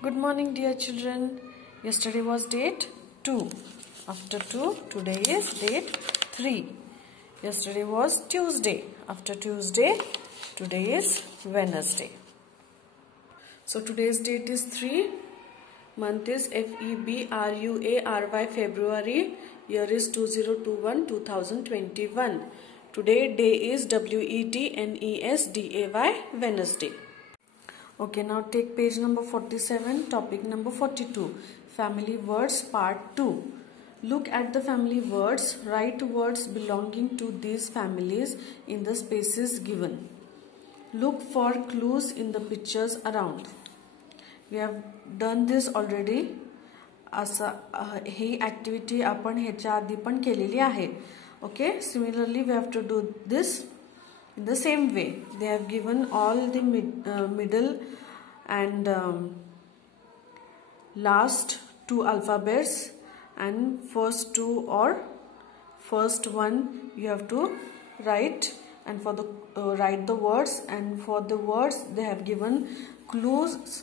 Good morning, dear children. Yesterday was date 2. After 2, today is date 3. Yesterday was Tuesday. After Tuesday, today is Wednesday. So today's date is 3. Month is February, February. Year is 2021-2021. Today day is Wednesday, Wednesday. Okay, now take page number 47, topic number 42, family words part 2. Look at the family words, write words belonging to these families in the spaces given. Look for clues in the pictures around. We have done this already. He activity आपण ह्याच्या आधी पण केलेली आहे. Okay, similarly we have to do this in the same way. They have given all the middle and last two alphabets, and first two or first one you have to write, and for the write the words, and for the words they have given clues,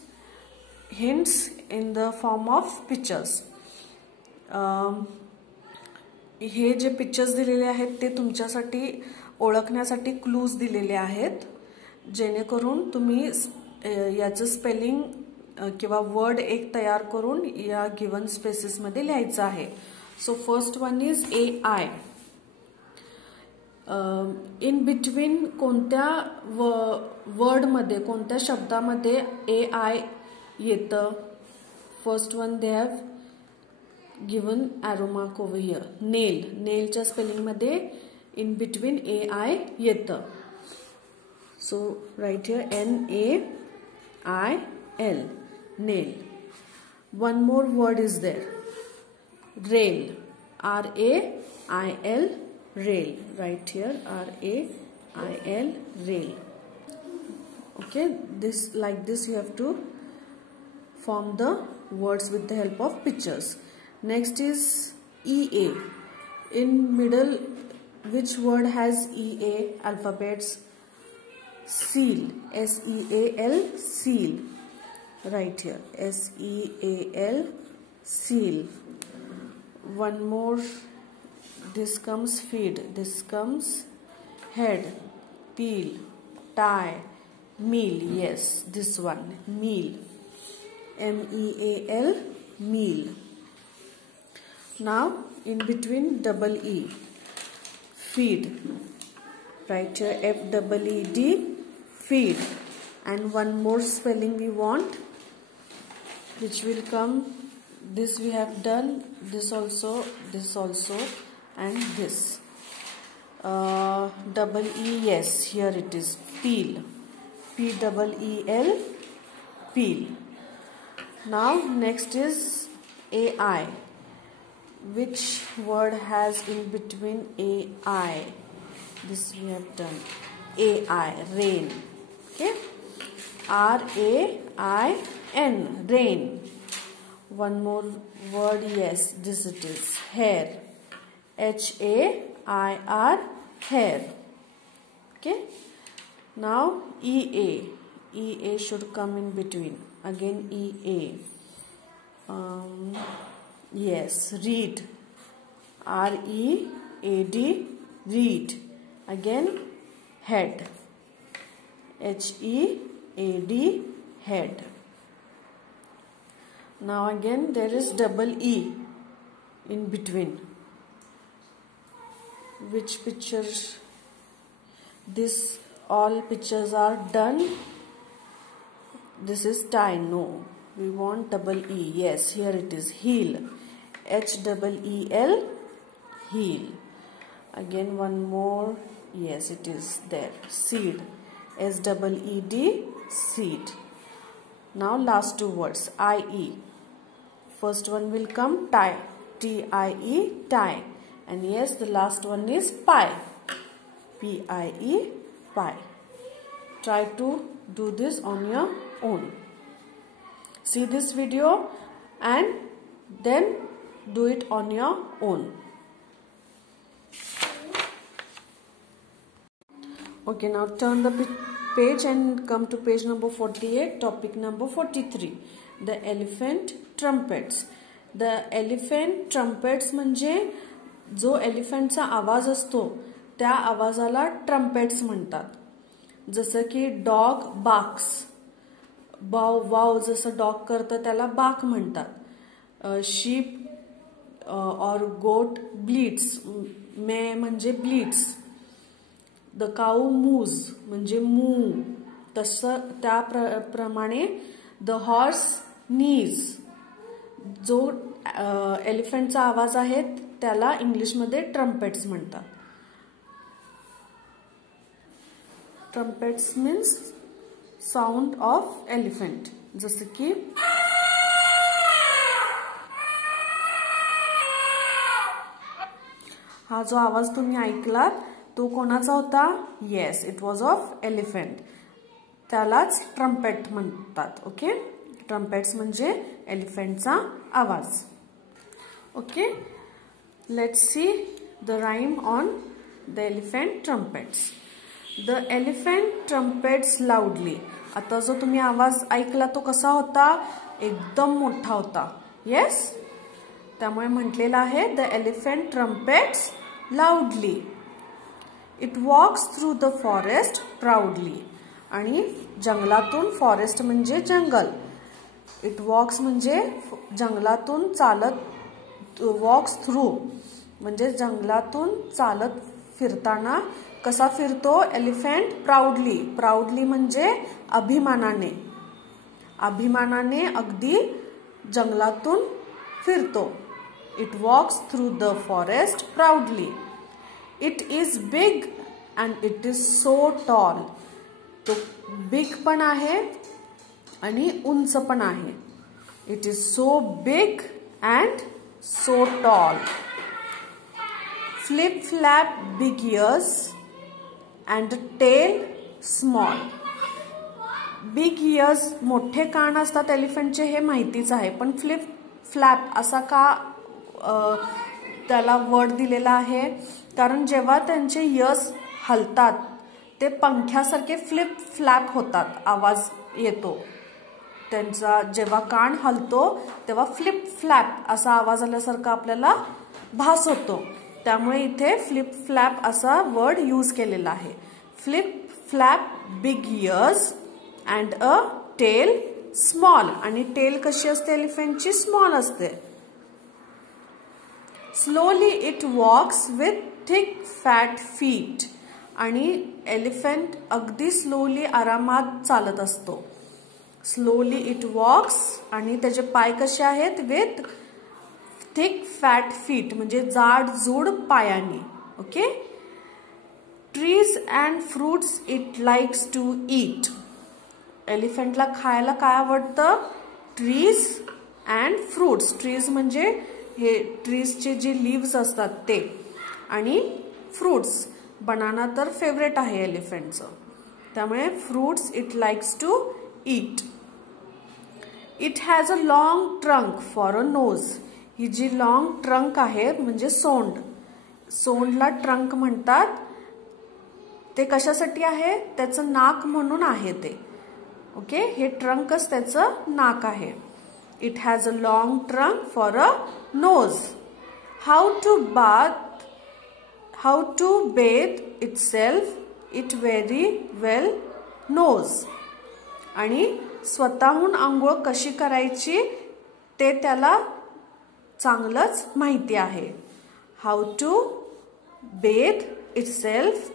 hints in the form of pictures. हे जे pictures दिलेले आहेत ते तुमच्यासाठी ओळखण्यासाठी clues दिलेले आहेत, जेणेकरून तुम्ही याचं स्पेलिंग किंवा वर्ड एक तयार करून या गिवन स्पेसेस मध्ये लिहायचं आहे. So first one is AI. In between कोणत्या वर्ड मध्ये, कोणत्या शब्दामध्ये AI येतं? First one they have given arrow mark over here. Nail, नेलच्या स्पेलिंग मध्ये in between AI येतं. So right here NAIL, nail. One more word is there, rail, RAIL, rail. Right here RAIL, rail. Okay, this like this you have to form the words with the help of pictures. Next is EA. In middle, which word has EA alphabets? Seal, SEAL, seal. Right here, SEAL, seal. One more, this comes feed, this comes head, peel, tie, meal. Yes, this one, meal, MEAL, meal. Now in between double E, feed. Right here FEED, feed. And one more spelling we want, which will come, this we have done, this also, and this. Double E, yes, here it is, peel, PEEL, peel. Now next is AI. Which word has in between AI? This we have done. AI, rain. Okay, RAIN, rain. One more word, yes, this it is, hair, HAIR, hair. Okay, now EA should come in between. Again EA. Yes, read, READ, read. Again head, HEAD, head. Now again there is double E in between. Which pictures? This all pictures are done. This is tie. No, we want double E. Yes, here it is, heel, HEEL, heel. Again one more, yes, it is there, seed, SEED, seed. Now last two words, IE. First one will come tie, TIE, tie. And yes, the last one is pie, PIE, pie. Try to do this on your own. See this video and then do it on your own. Okay, now turn the page and come to page number 48, topic number 43. The elephant trumpets. The elephant trumpets म्हणजे जो एलिफंटचा आवाज असतो त्या आवाजाला trumpets म्हणतात. जसं की dog box, wow wow जसं डॉग करतं त्याला बाक म्हणतात. शीप और गोट ब्लीड्स, मे म्हणजे ब्लीड्स. द काऊ मूज म्हणजे मू, तसं त्याप्रमाणे द हॉर्स नीज. जो एलिफंटचा आवाज आहे त्याला इंग्लिशमध्ये ट्रम्पेट्स म्हणतात. Trumpets means sound of elephant. जसं की हा जो आवाज तुम्ही ऐकला तो कोणाचा होता? Yes, it was of elephant. त्यालाच ट्रम्पेट म्हणतात. ओके, ट्रम्पेट्स म्हणजे एलिफंटचा आवाज. Okay, let's see the rhyme on the elephant trumpets. The elephant trumpets लाऊडली. आता जो तुम्ही आवाज ऐकला तो कसा होता? एकदम मोठा होता. येस, त्यामुळे म्हटलेलं आहे the elephant trumpets loudly. It walks through the forest proudly. आणि जंगलातून, फॉरेस्ट म्हणजे जंगल, इट वॉक्स म्हणजे जंगलातून चालत, वॉक्स थ्रू म्हणजे जंगलातून चालत फिरताना कसा फिरतो एलिफंट? प्राऊडली. प्राऊडली म्हणजे अभिमानाने, अभिमानाने अगदी जंगलातून फिरतो. It walks through the forest proudly. It is big and it is so tall. तो बिग पण आहे आणि उंच पण आहे. It is so big and so tall. Flip flap big ears and tail small. Big ears मोठे कान असतात एलिफंटचे हे माहितीच आहे, पण फ्लिप फ्लॅप असा का त्याला वर्ड दिलेला आहे? कारण जेव्हा त्यांचे इयर्स हलतात ते पंख्यासारखे फ्लिप फ्लॅप होतात, आवाज येतो त्यांचा. जेव्हा कान हलतो तेव्हा फ्लिप फ्लॅप असा आवाज आल्यासारखा आपल्याला भास होतो. त्यामुळे इथे फ्लिप फ्लॅप असा वर्ड यूज केलेला आहे. Flip flap big ears and a tail small. आणि टेल कशी असते एलिफंटची? स्मॉल असते. Slowly it walks with thick fat feet. आणि एलिफंट अगदी स्लोली आरामात चालत असतो. स्लोली इट वॉक्स आणि त्याचे पाय कसे आहेत? विथ थिक फॅट फीट म्हणजे जाड जूड पायानी. Okay. Trees and fruits it likes to eat. एलिफंटला खायला काय आवडतं? Trees and fruits. ट्रीज म्हणजे हे ट्रीजचे जे लीव्स असतात ते, आणि फ्रुट्स, बनाना तर फेवरेट आहे एलिफंटचं, त्यामुळे fruits it likes to eat. It has a long trunk for a nose. ही जी लॉंग ट्रंक आहे म्हणजे सोंड, सोंडला ट्रंक म्हणतात. ते कशासाठी आहे? त्याचं नाक म्हणून आहे ते. ओके, हे ट्रंकच त्याचं नाक आहे. It has a long trunk for a nose. How to bathe itself it very well knows. आणि स्वतःहून आंघोळ कशी करायची ते त्याला चांगलंच माहिती आहे. How to bathe itself,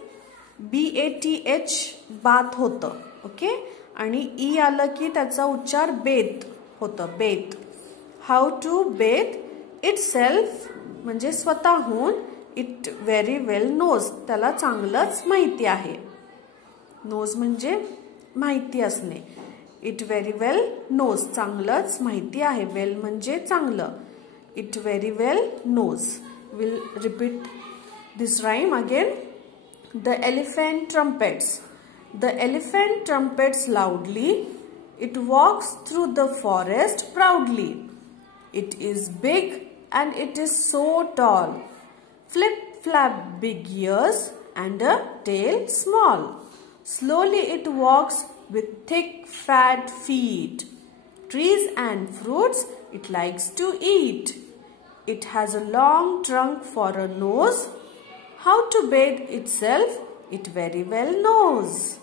BATH bath होतं. ओके, आणि ई आलं की त्याचा उच्चार बेथ होतं, bathe. How to bathe itself म्हणजे स्वतःहून. इट व्हेरी वेल नोज, त्याला चांगलंच माहिती आहे. नोज म्हणजे माहिती असणे. इट व्हेरी वेल नोज, चांगलंच माहिती आहे. वेल म्हणजे चांगलं. It very well knows. Will repeat this rhyme again. The elephant trumpets. The elephant trumpets loudly. It walks through the forest proudly. It is big and it is so tall. Flip flap big ears and a tail small. Slowly it walks with thick fat feet. Trees and fruits it likes to eat. It has a long trunk for a nose. How to bathe itself it very well knows.